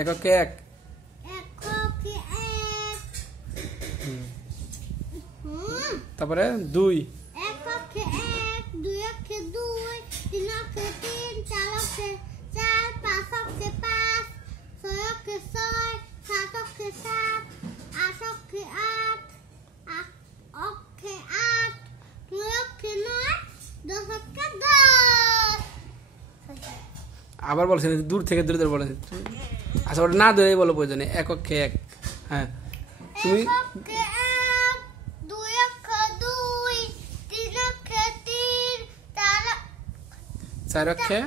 এককে এক তারপরে দুই এককে এক, দুই অক্ষে দুই, তিন অক্ষে তিন, চার অক্ষে চার, পাঁচ অক্ষে পাঁচ, ছয় অক্ষে ছয়, সাত অক্ষে সাত, আট অক্ষে আট, অক্ষে আট, নয় অক্ষে নয়, 10 অক্ষে 10। আবার বলছেন দূর থেকে দূরে দূরে বলেছেন। আচ্ছা ওটা না ধরেই বলো প্রয়োজনে এককে এক। হ্যাঁ তুমি এককে এক, দুই অক্ষে দুই, তিন অক্ষে তিন, চার অক্ষে